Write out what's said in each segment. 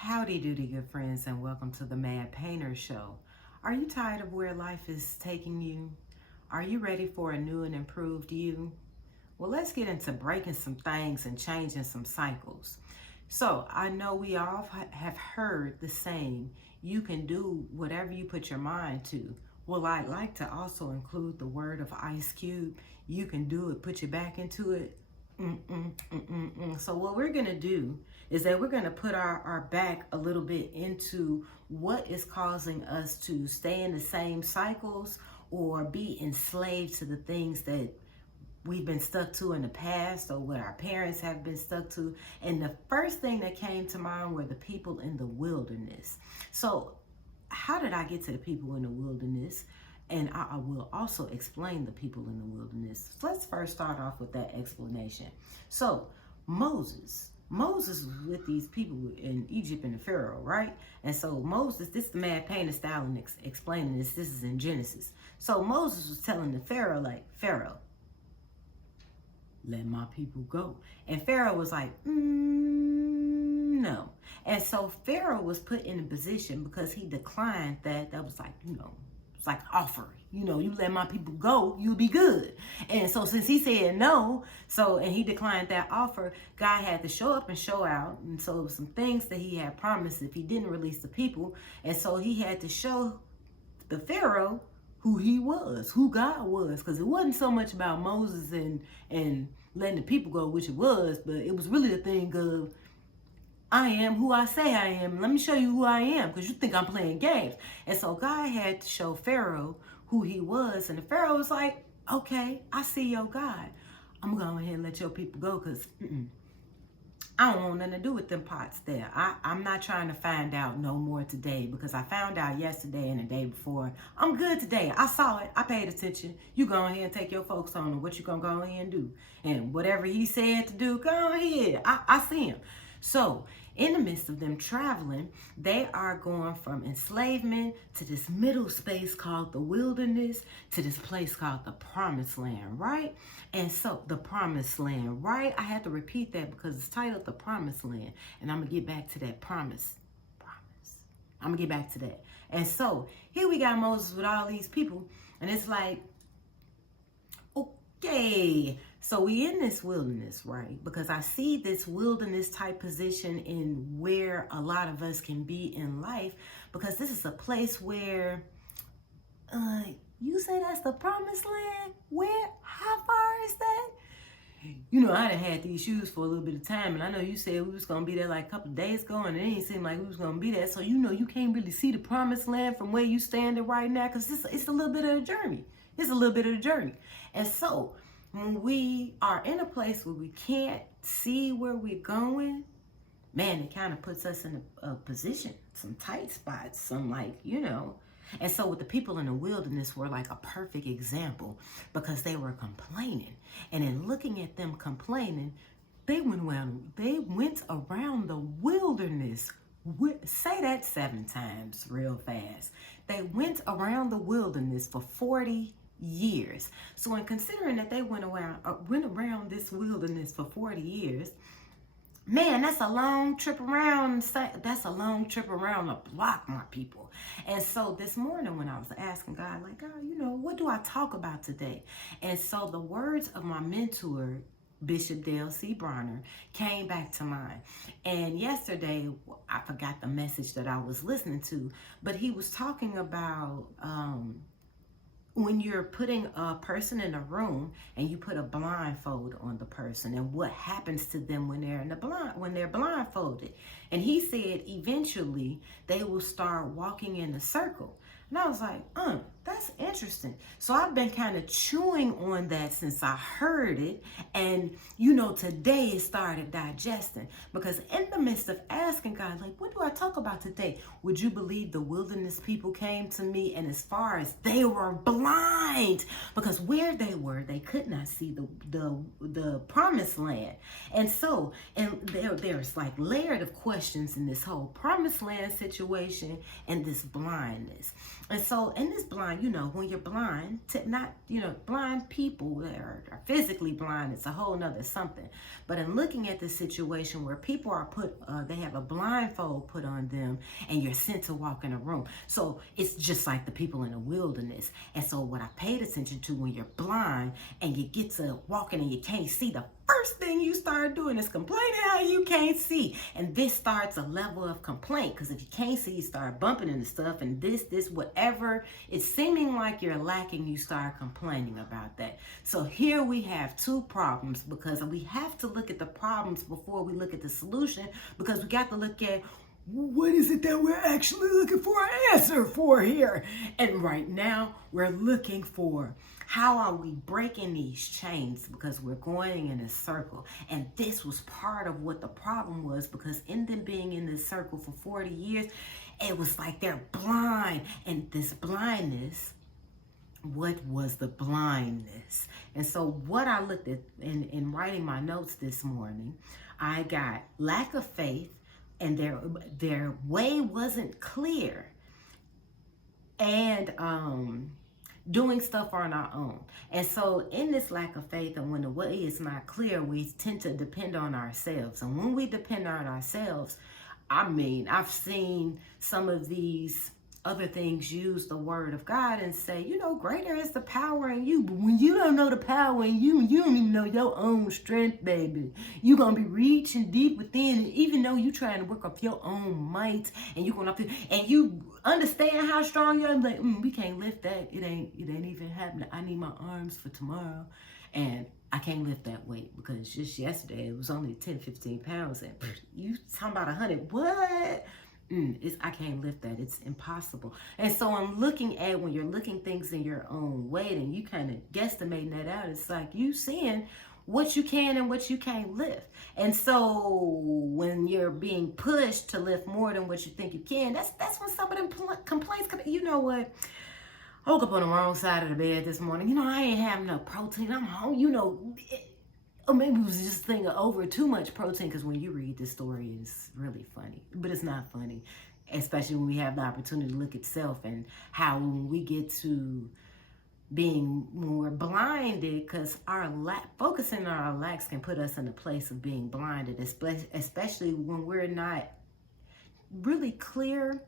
Howdy doody, good friends, and welcome to the Mad Painter Show. Are you tired of where life is taking you? Are you ready for a new and improved you? Well, let's get into breaking some things and changing some cycles. So, I know we all have heard the saying, you can do whatever you put your mind to. Well, I'd like to also include the word of Ice Cube. You can do it, put your back into it. So what we're going to do is that we're going to put our back a little bit into what is causing us to stay in the same cycles or be enslaved to the things that we've been stuck to in the past or what our parents have been stuck to. And the first thing that came to mind were the people in the wilderness. So how did I get to the people in the wilderness? And I will also explain the people in the wilderness. So let's first start off with that explanation. So Moses was with these people in Egypt and the Pharaoh, right? And so Moses, this is the Mad Painter style and explaining this. This is in Genesis. So Moses was telling the Pharaoh, like, Pharaoh, let my people go. And Pharaoh was like, no. And so Pharaoh was put in a position because he declined that. That was like, it's like offer. You let my people go, you'll be good. And so since he said no, and he declined that offer, God had to show up and show out. And so it was some things that he had promised if he didn't release the people. And so he had to show the Pharaoh who he was, who God was. Because it wasn't so much about Moses and letting the people go, which it was, but it was really the thing of, I am who I say I am. Let me show you who I am, because you think I'm playing games. And so God had to show Pharaoh who he was. And the Pharaoh was like, okay, I see your God. I'm going to go ahead and let your people go, because I don't want nothing to do with them pots there. I'm not trying to find out no more today, because I found out yesterday and the day before. I'm good today. I saw it. I paid attention. You go ahead and take your folks on and what you going to go ahead and do. And whatever he said to do, go ahead. I see him. So in the midst of them traveling, they are going from enslavement to this middle space called the wilderness to this place called the promised land, right? And so the promised land, right? I had to repeat that because it's titled the promised land. And I'm going to get back to that promise. I'm going to get back to that. And so here we got Moses with all these people. And it's like, okay, so we in this wilderness, right? Because I see this wilderness type position in where a lot of us can be in life, because this is a place where you say that's the promised land. Where? How far is that? I done had these shoes for a little bit of time, and I know you said we was going to be there like a couple of days ago, and it ain't seem like we was going to be there. So, you can't really see the promised land from where you standing right now, because it's a little bit of a journey. It's a little bit of a journey. And so when we are in a place where we can't see where we're going, man, it kind of puts us in a position, some tight spots, some And so with the people in the wilderness were like a perfect example, because they were complaining. And in looking at them complaining, they went around the wilderness. Say that 7 times real fast. They went around the wilderness for 40 years. So in considering that they went around this wilderness for 40 years, man, that's a long trip around. That's a long trip around the block, my people. And so this morning when I was asking God, like, God, what do I talk about today? And so the words of my mentor, Bishop Dale C. Bronner, came back to mind. And yesterday, I forgot the message that I was listening to, but he was talking about when you're putting a person in a room and you put a blindfold on the person, and what happens to them when they're blindfolded. And he said eventually they will start walking in a circle. And I was like, that's interesting. So I've been kind of chewing on that since I heard it. And, today it started digesting. Because in the midst of asking God, like, what do I talk about today? Would you believe the wilderness people came to me, and as far as they were blind, because where they were, they could not see the promised land. And so, and there's like layered of questions in this whole promised land situation and this blindness. And so in this blind, you know, when you're blind, not, you know, blind people that are physically blind, it's a whole nother something. But in looking at the situation where people are they have a blindfold put on them and you're sent to walk in a room. So it's just like the people in the wilderness. And so what I paid attention to, when you're blind and you get to walking and you can't see, the first thing you start doing is complaining how you can't see. And this starts a level of complaint, because if you can't see, you start bumping into stuff, and this, whatever it's seeming like you're lacking, you start complaining about that. So here we have two problems, because we have to look at the problems before we look at the solution, because we got to look at what is it that we're actually looking for an answer for here. And right now we're looking for, how are we breaking these chains? Because we're going in a circle. And this was part of what the problem was, because in them being in this circle for 40 years, it was like they're blind. And this blindness, what was the blindness? And so what I looked at in writing my notes this morning, I got lack of faith, and their way wasn't clear, and doing stuff on our own. And so in this lack of faith, and when the way is not clear, we tend to depend on ourselves. And when we depend on ourselves, I mean, I've seen some of these other things use the word of God and say, you know, greater is the power in you. But when you don't know the power in you, you don't even know your own strength, baby. You're going to be reaching deep within, even though you're trying to work up your own might, and you're going up there, and you understand how strong you are. Like, we can't lift that. It ain't even happening. I need my arms for tomorrow. And I can't lift that weight, because just yesterday it was only 10, 15 pounds. And you talking about 100. What? I can't lift that. It's impossible. And so I'm looking at, when you're looking things in your own weight and you kind of guesstimating that out, it's like you seeing what you can and what you can't lift. And so when you're being pushed to lift more than what you think you can, that's when some of them complaints come. You know what? I woke up on the wrong side of the bed this morning. You know, I ain't having no protein. I'm home. You know, or maybe it was just a thing of over too much protein, because when you read this story, it's really funny. But it's not funny, especially when we have the opportunity to look at self, and how when we get to being more blinded, because focusing on our lacks can put us in a place of being blinded, especially when we're not really clear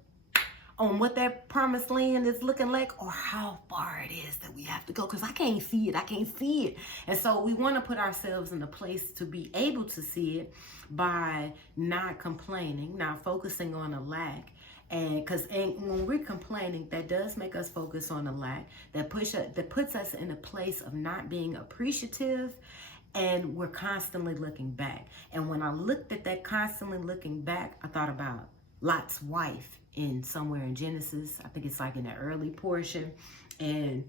on what that promised land is looking like, or how far it is that we have to go, because I can't see it. And so we want to put ourselves in a place to be able to see it by not complaining, not focusing on a lack. And when we're complaining, that does make us focus on a lack, that puts us in a place of not being appreciative, and we're constantly looking back. And when I looked at that constantly looking back, I thought about Lot's wife in somewhere in Genesis. I think it's like in the early portion, and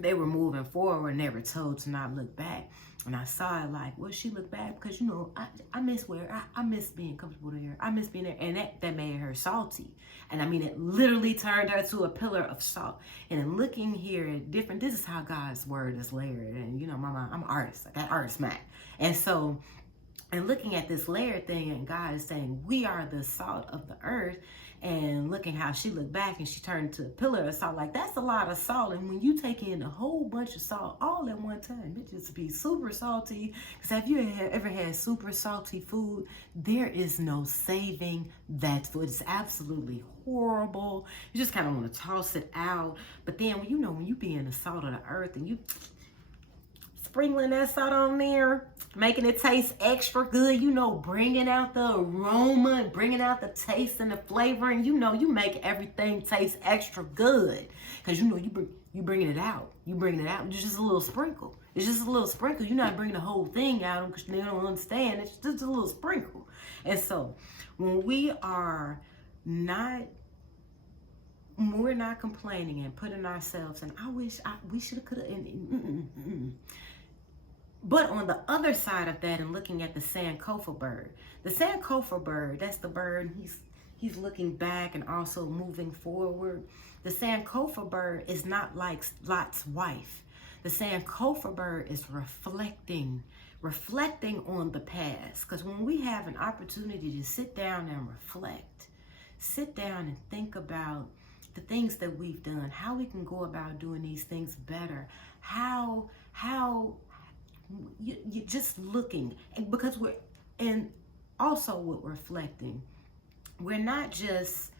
they were moving forward and they were told to not look back. And I saw it like, well, she looked back because, you know, I miss where I miss being comfortable there. I miss being there. And that made her salty. And I mean, it literally turned her to a pillar of salt. And in looking here at different, this is how God's word is layered. And, you know, I'm an artist. I got artist Mac. And so, and looking at this layered thing, and God is saying, we are the salt of the earth. And looking how she looked back and she turned into a pillar of salt. Like, that's a lot of salt. And when you take in a whole bunch of salt all at one time, it just be super salty. Because have you ever had super salty food? There is no saving that food. It's absolutely horrible. You just kind of want to toss it out. But then, you know, when you be in the salt of the earth and you sprinkling that salt on there, making it taste extra good, you know, bringing out the aroma and bringing out the taste and the flavor, and you know, you make everything taste extra good, because you know, you bringing it out. It's just a little sprinkle. You're not bringing the whole thing out, because they don't understand. It's just a little sprinkle. And so when we're not complaining and putting ourselves, and we should have, could have. But on the other side of that, and looking at the Sankofa bird, that's the bird, he's looking back and also moving forward. The Sankofa bird is not like Lot's wife. The Sankofa bird is reflecting on the past. Because when we have an opportunity to sit down and reflect, sit down and think about the things that we've done, how we can go about doing these things better, how you just looking, and because we're, and also with reflecting, we're not just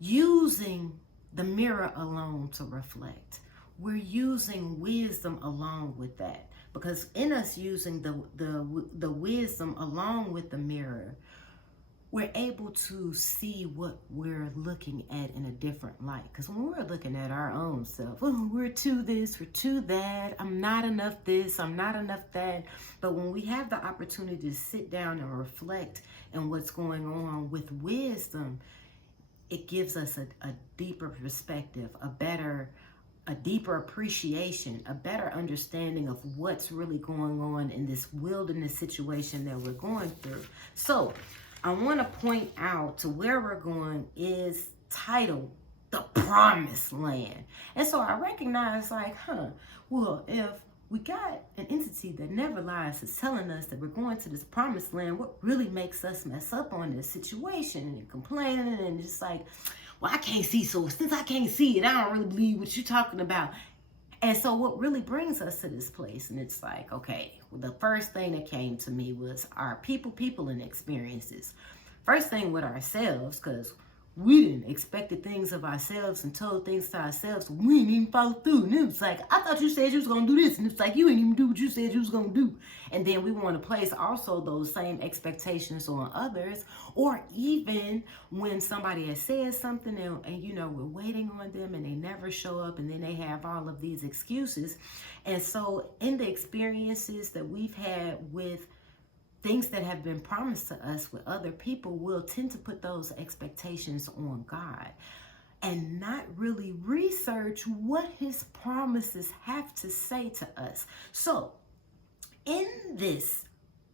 using the mirror alone to reflect. We're using wisdom along with that, because in us using the wisdom along with the mirror, we're able to see what we're looking at in a different light. Because when we're looking at our own self, oh, we're too this, we're too that, I'm not enough this, I'm not enough that. But when we have the opportunity to sit down and reflect on what's going on with wisdom, it gives us a deeper perspective, a deeper appreciation, a better understanding of what's really going on in this wilderness situation that we're going through. So I want to point out to where we're going is titled The Promised Land. And so I recognize, like, well, if we got an entity that never lies is telling us that we're going to this promised land, what really makes us mess up on this situation and complaining and just like, well, I can't see, so since I can't see it, I don't really believe what you're talking about. And so what really brings us to this place, and it's like, okay, well, the first thing that came to me was our people and experiences. First thing with ourselves, because we didn't expect the things of ourselves and told things to ourselves, we didn't even follow through. And it was like, I thought you said you was going to do this. And it's like, you didn't even do what you said you was going to do. And then we want to place also those same expectations on others, or even when somebody has said something and you know, we're waiting on them and they never show up, and then they have all of these excuses. And so in the experiences that we've had with things that have been promised to us with other people, we'll tend to put those expectations on God and not really research what his promises have to say to us. So in this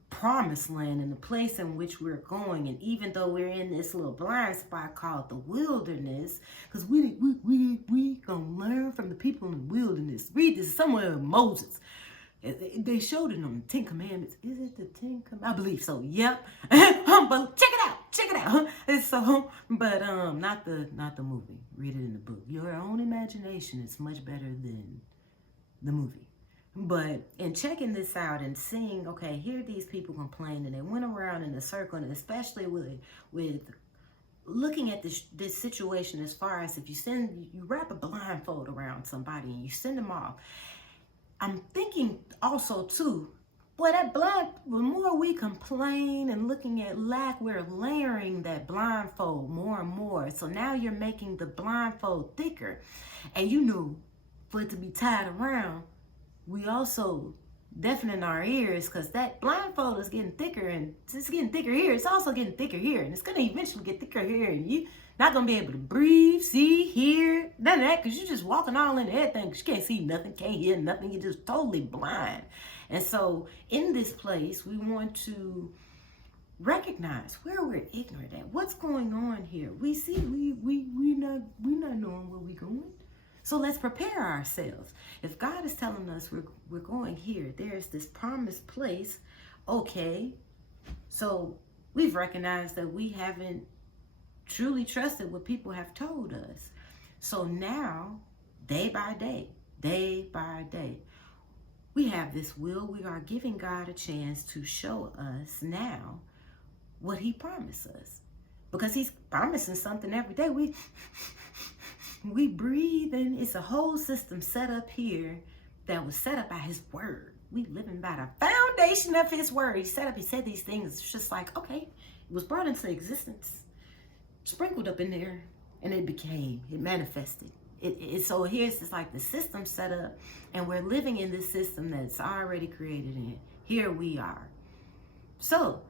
promised land, in the place in which we're going, and even though we're in this little blind spot called the wilderness, because we gonna learn from the people in the wilderness. Read this somewhere in Moses. They showed it on the Ten Commandments. Is it the Ten Commandments? I believe so. Yep. But check it out. It's so, but not the movie. Read it in the book. Your own imagination is much better than the movie. But in checking this out and seeing, okay, here these people complain, and they went around in a circle, and especially with looking at this situation, as far as if you wrap a blindfold around somebody and you send them off. I'm thinking also too, boy, the more we complain and looking at lack, we're layering that blindfold more and more. So now you're making the blindfold thicker. And you know, for it to be tied around, we also deafen our ears, because that blindfold is getting thicker, and it's getting thicker here. It's also getting thicker here, and it's going to eventually get thicker here, and you not going to be able to breathe, see, hear, none of that, because you're just walking all in everything, because you can't see nothing, can't hear nothing. You're just totally blind. And so in this place, we want to recognize where we're ignorant at. What's going on here? We see, we're not knowing where we're going. So let's prepare ourselves. If God is telling us we're going here, there's this promised place, okay, so we've recognized that we haven't truly trusted what people have told us. So now, day by day, we have this will. We are giving God a chance to show us now what he promised us, because he's promising something every day. We breathe, and it's a whole system set up here that was set up by his word. We living by the foundation of his word. He said these things. It's just like, okay, it was brought into existence, sprinkled up in there, and it manifested. So here's just like the system set up, and we're living in this system that's already created in. Here we are. So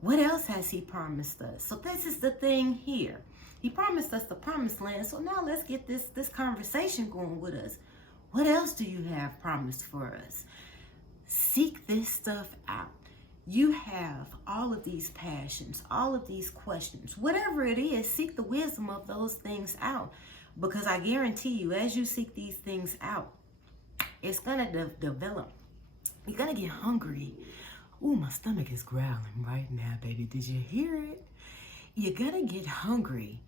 what else has he promised us? So this is the thing here. He promised us the promised land. So now let's get this conversation going with us. What else do you have promised for us? Seek this stuff out. You have all of these passions, all of these questions, whatever it is, seek the wisdom of those things out. Because I guarantee you, as you seek these things out, it's going to develop. You're going to get hungry. Ooh, my stomach is growling right now, baby. Did you hear it? You're going to get hungry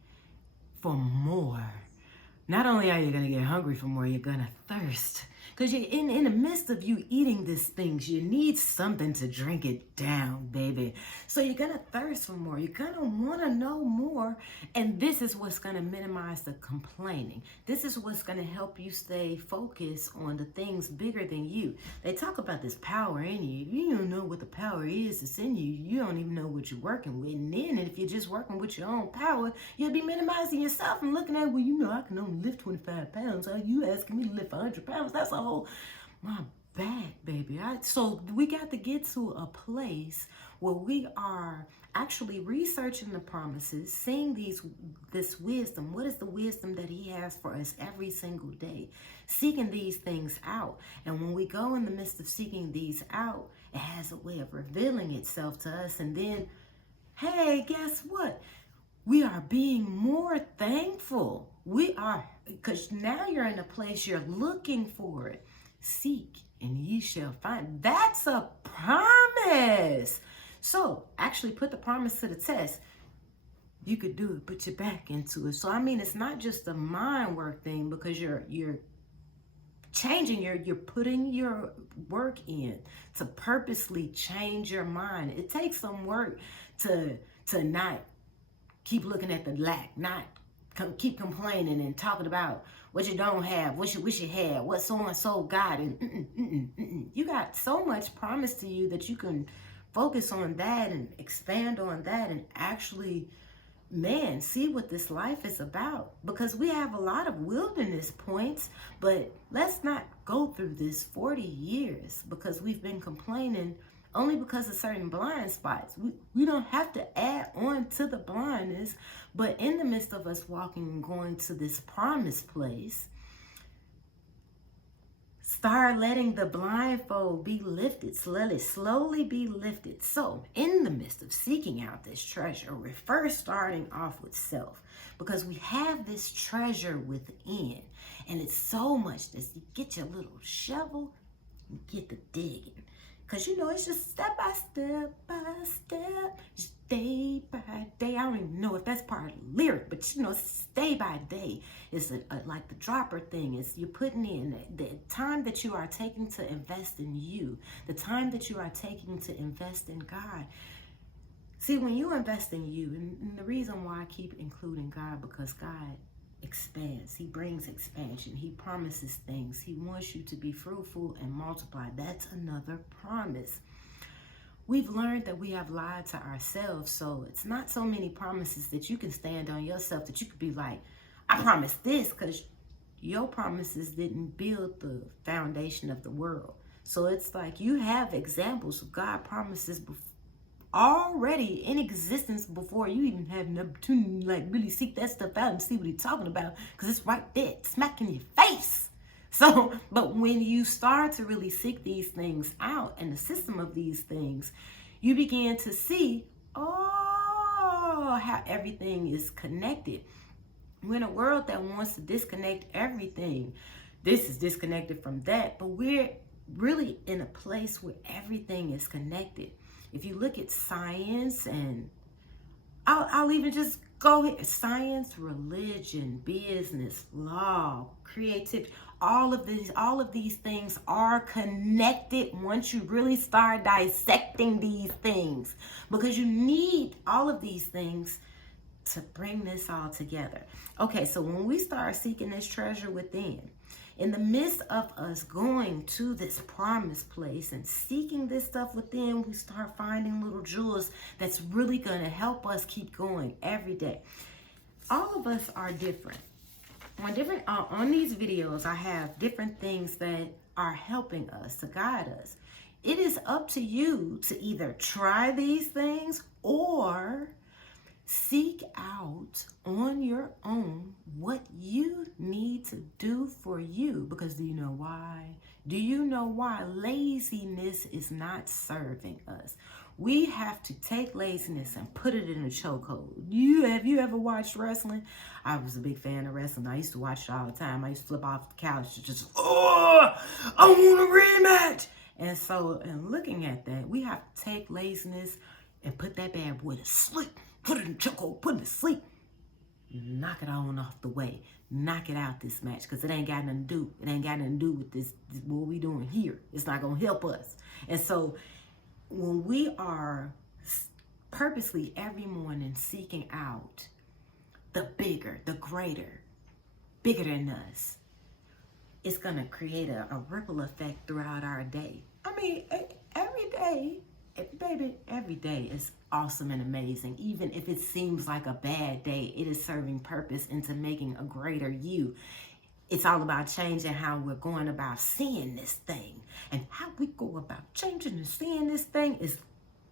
for more. Not only are you going to get hungry for more, you're going to thirst. Because you're in the midst of you eating these things, you need something to drink it down, baby. So you're going to thirst for more. You're going to want to know more. And this is what's going to minimize the complaining. This is what's going to help you stay focused on the things bigger than you. They talk about this power in you. If you don't know what the power is that's in you, you don't even know what you're working with. And then if you're just working with your own power, you'll be minimizing yourself and looking at, well, you know, I can only lift 25 pounds. Are you asking me to lift 100 pounds? That's a whole, my back, baby. So we got to get to a place where we are actually researching the promises, seeing this wisdom. What is the wisdom that he has for us every single day? Seeking these things out. And when we go in the midst of seeking these out, it has a way of revealing itself to us. And then, hey, guess what? We are being more thankful. We are, because now you're in a place you're looking for it. Seek and ye shall find. That's a promise. So actually put the promise to the test. You could do it, put your back into it. So I mean, it's not just a mind work thing, because you're changing you're putting your work in to purposely change your mind. It takes some work to not keep looking at the lack, not keep complaining and talking about what you don't have, what you wish you had, what so-and-so got. And you got so much promised to you that you can focus on that and expand on that and actually, man, see what this life is about. Because we have a lot of wilderness points, but let's not go through this 40 years because we've been complaining only because of certain blind spots. We don't have to add on to the blindness, but in the midst of us walking and going to this promised place, start letting the blindfold be lifted, slowly be lifted. So in the midst of seeking out this treasure, we're first starting off with self, because we have this treasure within, and it's so much that you get your little shovel and get the digging. Because, you know, it's just step by step, day by day. I don't even know if that's part of the lyric, but, you know, day by day is like the dropper thing. Is you're putting in the time that you are taking to invest in you, the time that you are taking to invest in God. See, when you invest in you, and the reason why I keep including God, because God expands. He brings expansion. He promises things. He wants you to be fruitful and multiply. That's another promise. We've learned that we have lied to ourselves, so it's not so many promises that you can stand on yourself that you could be like, I promise this, because your promises didn't build the foundation of the world. So it's like you have examples of God promises already in existence before you even have an opportunity to like really seek that stuff out and see what he's talking about, because it's right there, smacking your face. So, but when you start to really seek these things out and the system of these things, you begin to see, how everything is connected. We're in a world that wants to disconnect everything. This is disconnected from that, but we're really in a place where everything is connected. If you look at science, and I'll even just go here, science, religion, business, law, creativity, all of these things are connected once you really start dissecting these things, because you need all of these things to bring this all together. Okay, so when we start seeking this treasure within, in the midst of us going to this promised place and seeking this stuff within, we start finding little jewels that's really going to help us keep going every day. All of us are different. On these videos, I have different things that are helping us, to guide us. It is up to you to either try these things or seek out on your own what you need to do for you. Because do you know why? Do you know why laziness is not serving us? We have to take laziness and put it in a chokehold. Have you ever watched wrestling? I was a big fan of wrestling. I used to watch it all the time. I used to flip off the couch to just, I want a rematch. And so, in looking at that, we have to take laziness and put that bad boy to sleep. Put it in chokehold, put it to sleep. knock it on off the way. Knock it out this match, because it ain't got nothing to do. It ain't got nothing to do with this what we doing here. It's not going to help us. And so when we are purposely every morning seeking out the bigger, the greater, bigger than us, it's going to create a ripple effect throughout our day. I mean, every day, baby, every day is awesome and amazing. Even if it seems like a bad day, it is serving purpose into making a greater you. It's all about changing how we're going about seeing this thing. And how we go about changing and seeing this thing is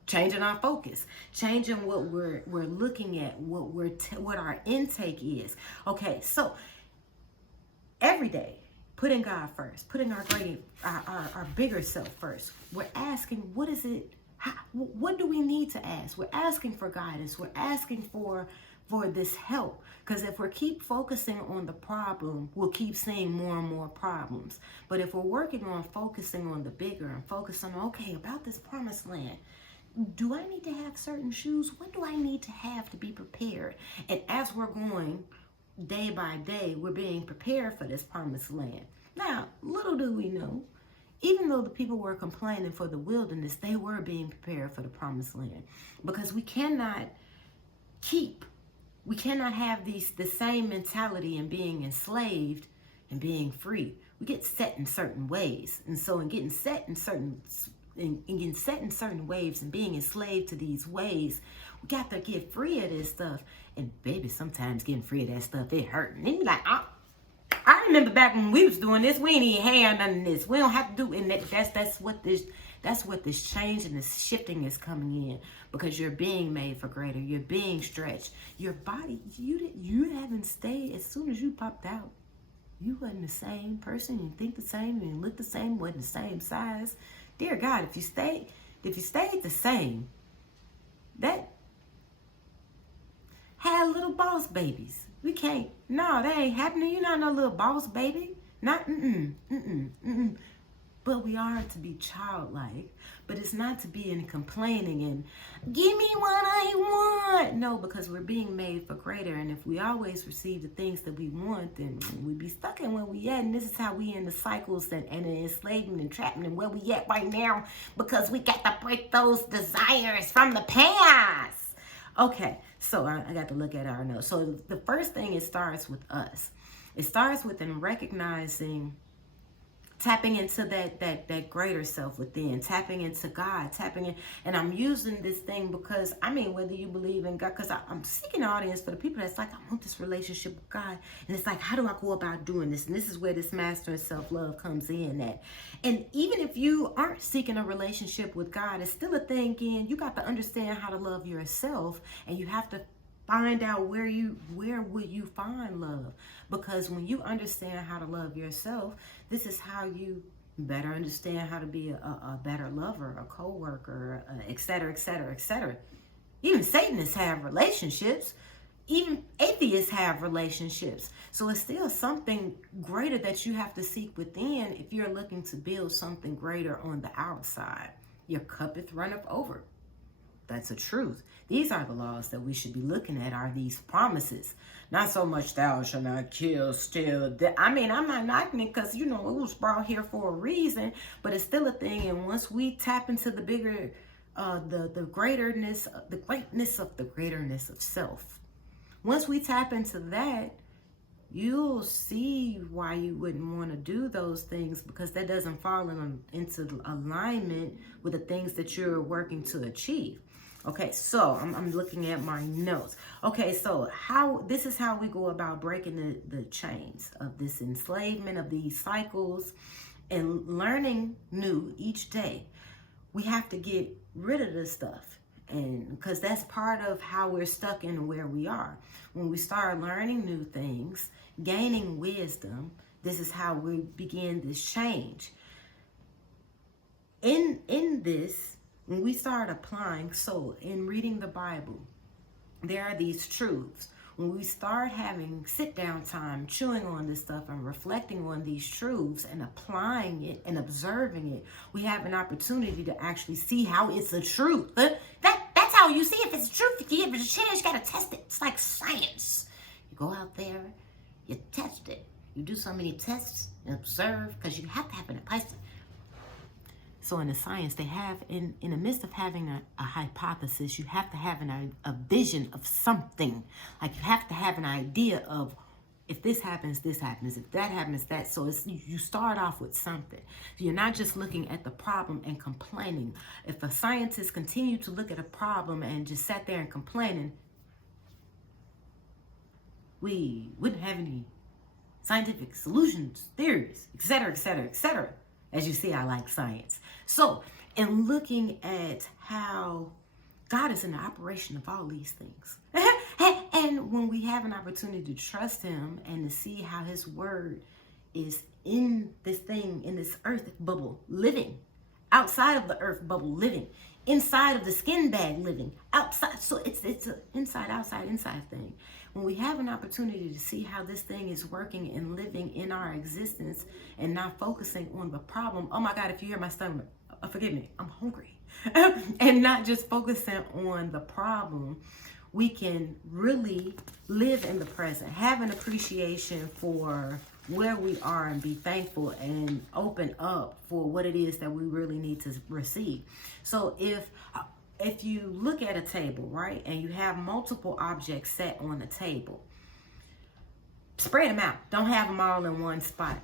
changing our focus, changing what we're looking at, what our intake is. Okay, so every day, putting God first, putting our bigger self first. We're asking, what is it? What do we need to ask? We're asking for guidance. We're asking for this help. Because if we keep focusing on the problem, we'll keep seeing more and more problems. But if we're working on focusing on the bigger and focusing on, okay, about this promised land, do I need to have certain shoes? What do I need to have to be prepared? And as we're going day by day, we're being prepared for this promised land. Now, little do we know, even though the people were complaining for the wilderness, they were being prepared for the promised land. Because we cannot have the same mentality in being enslaved and being free. We get set in certain ways. And so in getting set in certain ways and being enslaved to these ways, we got to get free of this stuff. And baby, sometimes getting free of that stuff, it hurt. And then you're like, I remember back when we was doing this, we ain't even had none of this. We don't have to do it. And that's what this change and this shifting is coming in, because you're being made for greater. You're being stretched. Your body, you haven't stayed. As soon as you popped out, you wasn't the same person. You think the same. You look the same. Wasn't the same size. Dear God, if you stayed the same, that had little boss babies. We can't. No, that ain't happening. You're not no little boss baby. Not But we are to be childlike. But it's not to be in complaining and give me what I want. No, because we're being made for greater. And if we always receive the things that we want, then we'd be stuck in where we at. And this is how we in the cycles and the enslavement and entrapment and where we at right now, because we got to break those desires from the past. Okay, so I got to look at our notes. So the first thing, it starts with us. It starts with recognizing, tapping into that greater self within, tapping into God, tapping in. And I'm using this thing because, I mean, whether you believe in God, because I'm seeking an audience for the people that's like, I want this relationship with God. And it's like, how do I go about doing this? And this is where this master and self-love comes in at. And even if you aren't seeking a relationship with God, it's still a thing in. You got to understand how to love yourself, and you have to find out where would you find love. Because when you understand how to love yourself, this is how you better understand how to be a better lover, a co-worker, et cetera, et cetera, et cetera. Even Satanists have relationships. Even atheists have relationships. So it's still something greater that you have to seek within if you're looking to build something greater on the outside. Your cuppeth runneth over. That's a truth. These are the laws that we should be looking at, are these promises. Not so much thou shalt not kill, steal. I mean, I'm not knocking it, because, it was brought here for a reason, but it's still a thing. And once we tap into the bigger, the greatness of the greaterness of self, once we tap into that, you'll see why you wouldn't want to do those things, because that doesn't fall into alignment with the things that you're working to achieve. Okay, so I'm looking at my notes. Okay, so this is how we go about breaking the chains of this enslavement, of these cycles, and learning new each day. We have to get rid of this stuff, and because that's part of how we're stuck in where we are. When we start learning new things, gaining wisdom, this is how we begin this change. In this, when we start applying, so in reading the Bible, there are these truths. When we start having sit-down time, chewing on this stuff and reflecting on these truths and applying it and observing it, we have an opportunity to actually see how it's a truth. That's how you see if it's a truth. If you give it a chance, you got to test it. It's like science. You go out there, you test it. You do so many tests and observe, because you have to have an hypothesis. So in the science, they have, in the midst of having a hypothesis, you have to have a vision of something. Like you have to have an idea of, if this happens, this happens. If that happens, that. So you start off with something. You're not just looking at the problem and complaining. If a scientist continued to look at a problem and just sat there and complaining, we wouldn't have any scientific solutions, theories, etc., etc., etc. As you see, I like science. So in looking at how God is in the operation of all these things, and when we have an opportunity to trust him and to see how his word is in this thing, in this earth bubble, living, outside of the earth bubble, living, inside of the skin bag, living, outside. So it's an inside, outside, inside thing. When we have an opportunity to see how this thing is working and living in our existence and not focusing on the problem. Oh my God, if you hear my stomach, forgive me, I'm hungry. And not just focusing on the problem, we can really live in the present, have an appreciation for where we are, and be thankful and open up for what it is that we really need to receive. So if you look at a table, right, and you have multiple objects set on the table, spread them out. Don't have them all in one spot.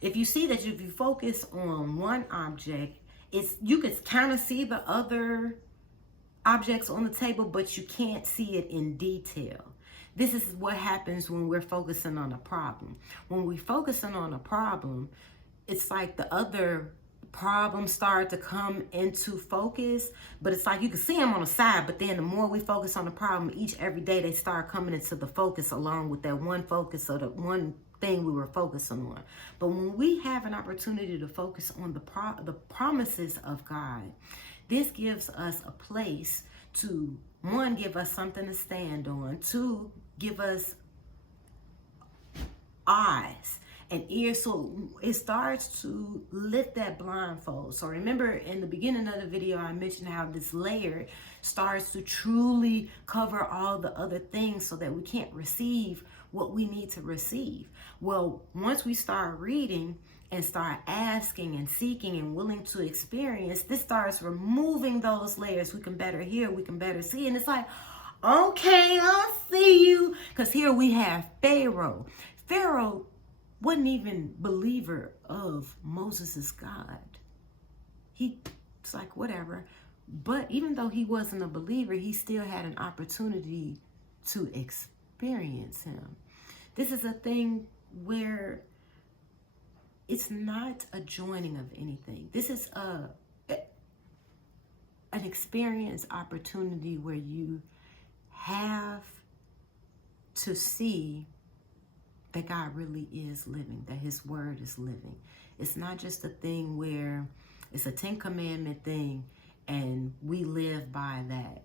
If you see that if you focus on one object, you can kind of see the other objects on the table, but you can't see it in detail. This is what happens when we're focusing on a problem. When we're focusing on a problem, it's like the other problems start to come into focus, but it's like you can see them on the side, but then the more we focus on the problem every day, they start coming into the focus along with that one focus or the one thing we were focusing on. But when we have an opportunity to focus on the promises of God, this gives us a place to, one, give us something to stand on, two, give us eyes and ears, so it starts to lift that blindfold. So remember, in the beginning of the video, I mentioned how this layer starts to truly cover all the other things so that we can't receive what we need to receive. Well, once we start reading and start asking and seeking and willing to experience, this starts removing those layers. We can better hear, we can better see. And it's like, okay, I'll see you. Because here we have Pharaoh. Pharaoh wasn't even believer of Moses' God. It's like, whatever. But even though he wasn't a believer, he still had an opportunity to experience him. This is a thing where it's not a joining of anything. This is an experience opportunity where you have to see that God really is living, that his word is living. It's not just a thing where it's a 10 commandment thing and we live by that,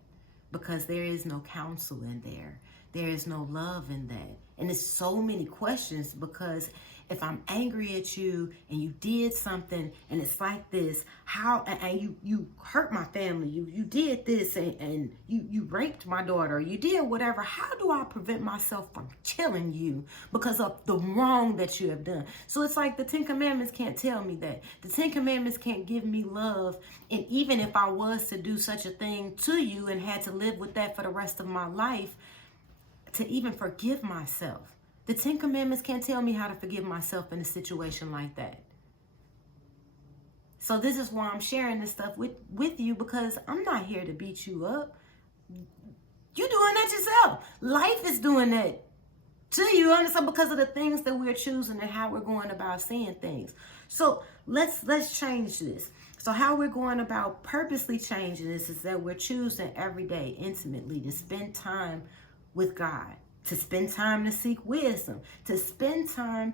because there is no counsel in there. There is no love in that. And it's so many questions, because if I'm angry at you and you did something and it's like this, how, and you hurt my family, you did this and you raped my daughter, you did whatever, how do I prevent myself from killing you because of the wrong that you have done? So it's like the 10 Commandments can't tell me that. The 10 Commandments can't give me love. And even if I was to do such a thing to you and had to live with that for the rest of my life, to even forgive myself, the 10 Commandments can't tell me how to forgive myself in a situation like that. So this is why I'm sharing this stuff with you, because I'm not here to beat you up. You're doing that yourself. Life is doing that to you, understand, because of the things that we're choosing and how we're going about seeing things. So let's change this. So how we're going about purposely changing this is that we're choosing every day intimately to spend time with God, to spend time to seek wisdom, to spend time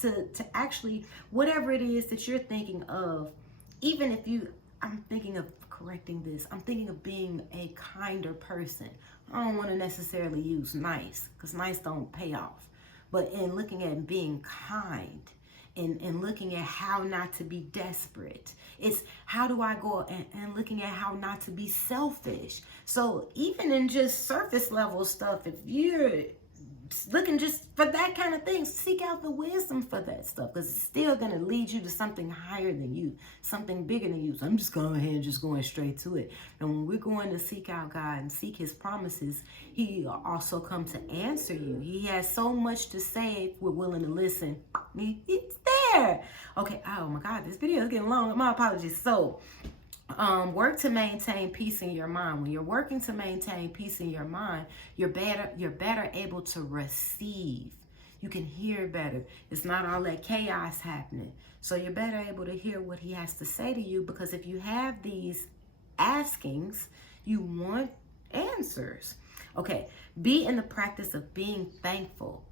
to actually, whatever it is that you're thinking of, even if I'm thinking of correcting this, I'm thinking of being a kinder person. I don't want to necessarily use nice, because nice don't pay off. But in looking at being kind and looking at how not to be desperate, it's how do I go and looking at how not to be selfish. So even in just surface level stuff, if you're looking just for that kind of thing, seek out the wisdom for that stuff, because it's still going to lead you to something higher than you, something bigger than you. So I'm just going ahead and just going straight to it. And when we're going to seek out God and seek his promises, he also come to answer you. He has so much to say if we're willing to listen. It's there. Okay. Oh my God, this video is getting long. My apologies. So work to maintain peace in your mind. When you're working to maintain peace in your mind, you're better able to receive. You can hear better. It's not all that chaos happening. So you're better able to hear what he has to say to you, because if you have these askings, you want answers. Okay, be in the practice of being thankful.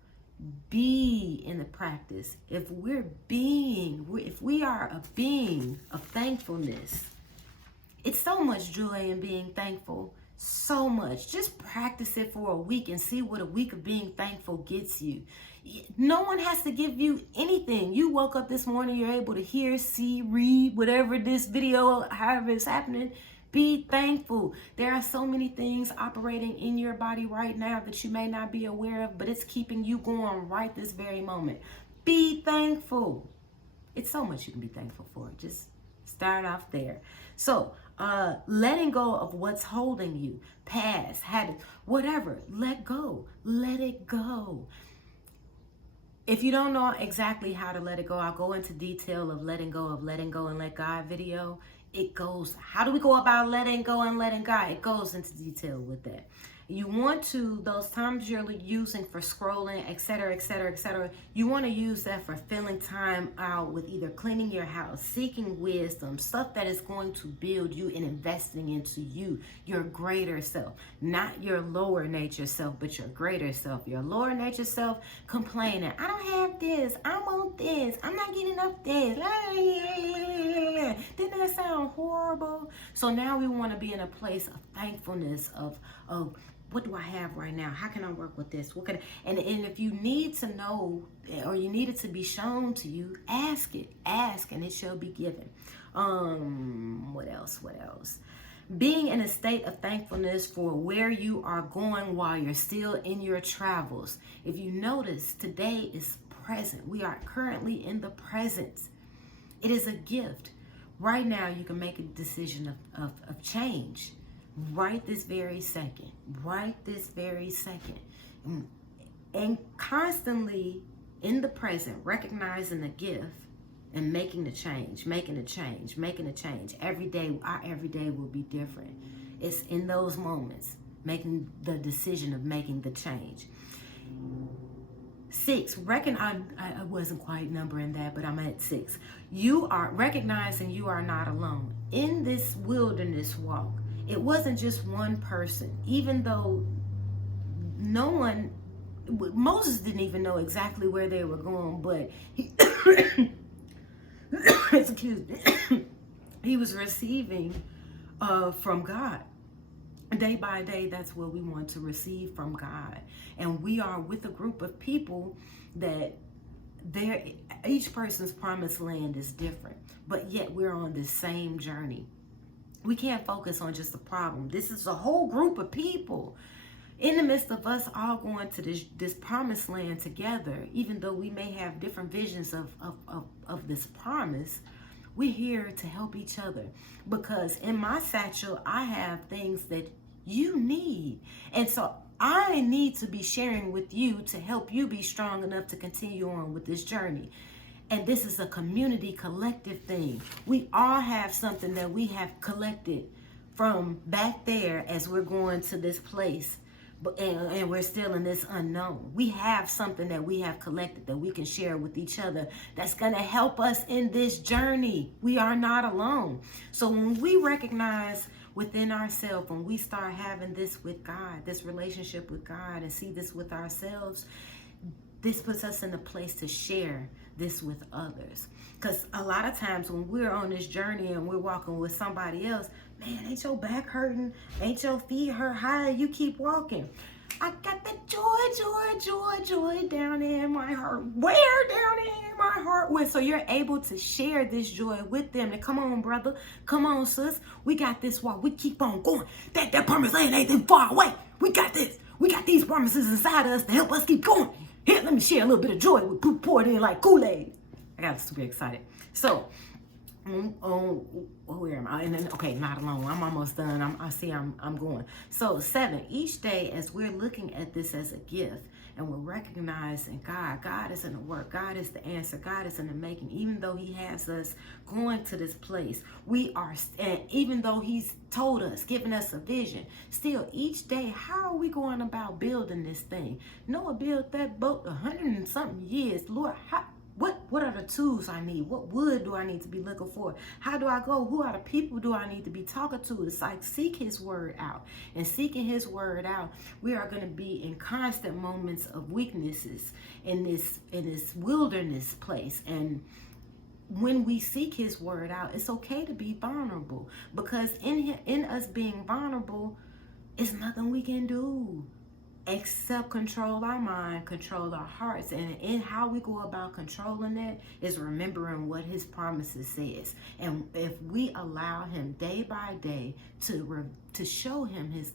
Be in the practice. If we are a being of thankfulness, it's so much joy in being thankful. So much. Just practice it for a week and see what a week of being thankful gets you. No one has to give you anything. You woke up this morning, you're able to hear, see, read, whatever this video, however it's happening. Be thankful. There are so many things operating in your body right now that you may not be aware of, but it's keeping you going right this very moment. Be thankful. It's so much you can be thankful for. Just start off there. So, letting go of what's holding you, past, habits, whatever, let go, let it go. If you don't know exactly how to let it go, I'll go into detail of letting go and let God video. It goes, how do we go about letting go and letting God? It goes into detail with that. You want to, those times you're using for scrolling, etc., you want to use that for filling time out with either cleaning your house, seeking wisdom, stuff that is going to build you and investing into you, your greater self, not your lower nature self, but your greater self. Your lower nature self complaining, I don't have this, I want this, I'm not getting enough this. Didn't that sound horrible? So now we want to be in a place of thankfulness, of what do I have right now? How can I work with this? What can and if you need to know, or you need it to be shown to you, ask it. Ask and it shall be given. What else? Being in a state of thankfulness for where you are going while you're still in your travels. If you notice, today is present. We are currently in the present. It is a gift. Right now, you can make a decision of change. Right this very second. And constantly in the present, recognizing the gift and making the change. Every day, our every day will be different. It's in those moments, making the decision of making the change. 6, I wasn't quite numbering that, but I'm at 6. You are recognizing you are not alone. In this wilderness walk, it wasn't just one person, even though Moses didn't even know exactly where they were going, but he was receiving from God. Day by day, that's what we want to receive from God. And we are with a group of people that each person's promised land is different, but yet we're on the same journey. We can't focus on just the problem. This is a whole group of people in the midst of us all going to this promised land together. Even though we may have different visions of this promise, we're here to help each other, because in my satchel, I have things that you need. And so I need to be sharing with you to help you be strong enough to continue on with this journey. And this is a community collective thing. We all have something that we have collected from back there as we're going to this place. And we're still in this unknown. We have something that we have collected that we can share with each other that's going to help us in this journey. We are not alone. So when we recognize within ourselves, when we start having this with God, this relationship with God, and see this with ourselves, this puts us in a place to share this with others. Because a lot of times when we're on this journey and we're walking with somebody else, man, ain't your back hurting? Ain't your feet hurt? How you keep walking? I got the joy down in my heart. Where down in my heart? Where? So you're able to share this joy with them. And come on, brother. Come on, sis. We got this walk. We keep on going. That promised land ain't that far away. We got this. We got these promises inside us to help us keep going. Here, let me share a little bit of joy with poured in like Kool-Aid. I got super excited. So, where am I? And then, okay, not alone. I'm almost done. I'm going. So 7, each day as we're looking at this as a gift and we're recognizing God is in the work. God is the answer. God is in the making. Even though he has us going to this place, and even though he's told us, given us a vision, still each day, how are we going about building this thing? Noah built that boat 100 and something years. Lord, what are the tools I need? What wood do I need to be looking for? How do I go? Who are the people do I need to be talking to? It's like seek his word out. And seeking his word out, we are going to be in constant moments of weaknesses in this wilderness place. And when we seek his word out, it's okay to be vulnerable, because in us being vulnerable, it's nothing we can do except control our mind, control our hearts. And in how we go about controlling that is remembering what his promises says. And if we allow him day by day to show him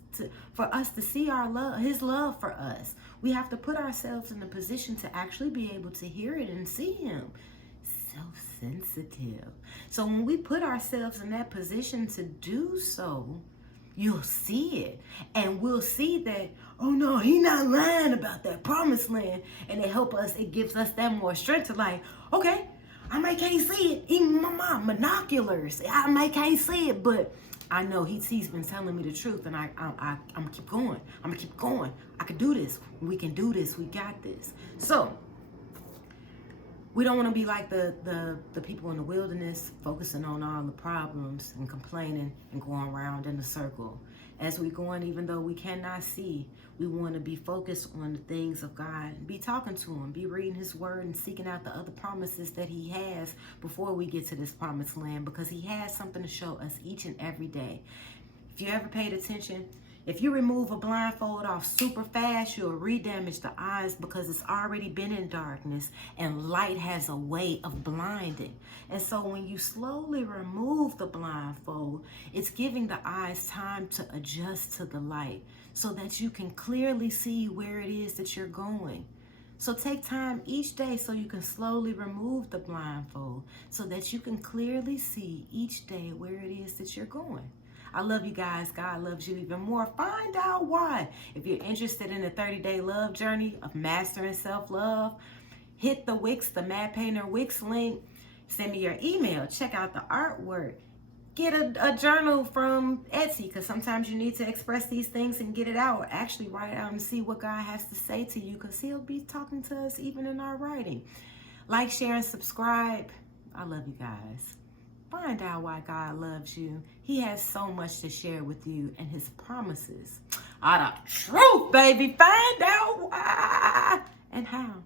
for us to see our love, his love for us, we have to put ourselves in a position to actually be able to hear it and see him. Self-sensitive. So when we put ourselves in that position to do so, you'll see it. And we'll see that, oh no, he's not lying about that promised land. And it gives us that more strength to like, okay, I might can't see it. Even my binoculars, I might can't see it, but I know he's been telling me the truth, and I'm gonna keep going. I'm gonna keep going. I can do this. We can do this. We got this. So we don't want to be like the people in the wilderness, focusing on all the problems and complaining and going around in a circle. As we go on, even though we cannot see, we want to be focused on the things of God. Be talking to him, be reading his word and seeking out the other promises that he has before we get to this promised land, because he has something to show us each and every day. If you ever paid attention, if you remove a blindfold off super fast, you'll re-damage the eyes, because it's already been in darkness and light has a way of blinding. And so when you slowly remove the blindfold, it's giving the eyes time to adjust to the light so that you can clearly see where it is that you're going. So take time each day so you can slowly remove the blindfold so that you can clearly see each day where it is that you're going. I love you guys. God loves you even more. Find out why. If you're interested in the 30-day love journey of mastering self-love, hit the Wix, the Mad Painter Wix link. Send me your email. Check out the artwork. Get a journal from Etsy, because sometimes you need to express these things and get it out. Or actually write it out and see what God has to say to you, because he'll be talking to us even in our writing. Like, share, and subscribe. I love you guys. Find out why God loves you. He has so much to share with you, and his promises are the truth, baby. Find out why and how.